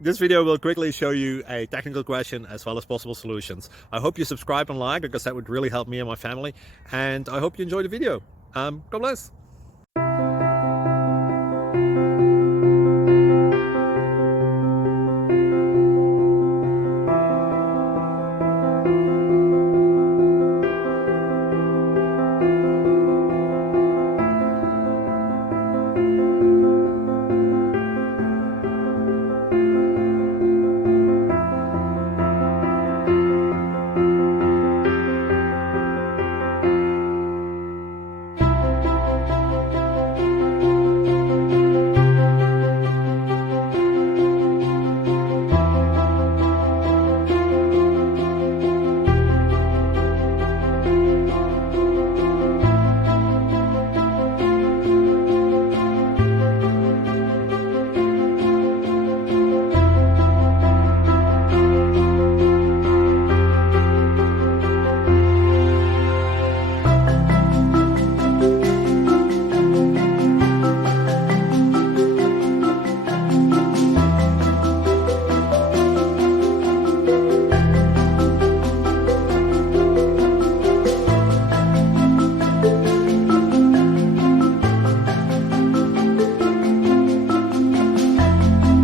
This video will quickly show you a technical question as well as possible solutions. I hope you subscribe and like, because that would really help me and my family. And I hope you enjoy the video. God bless.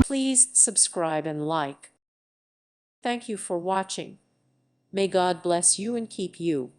Please subscribe and like. Thank you for watching. May God bless you and keep you.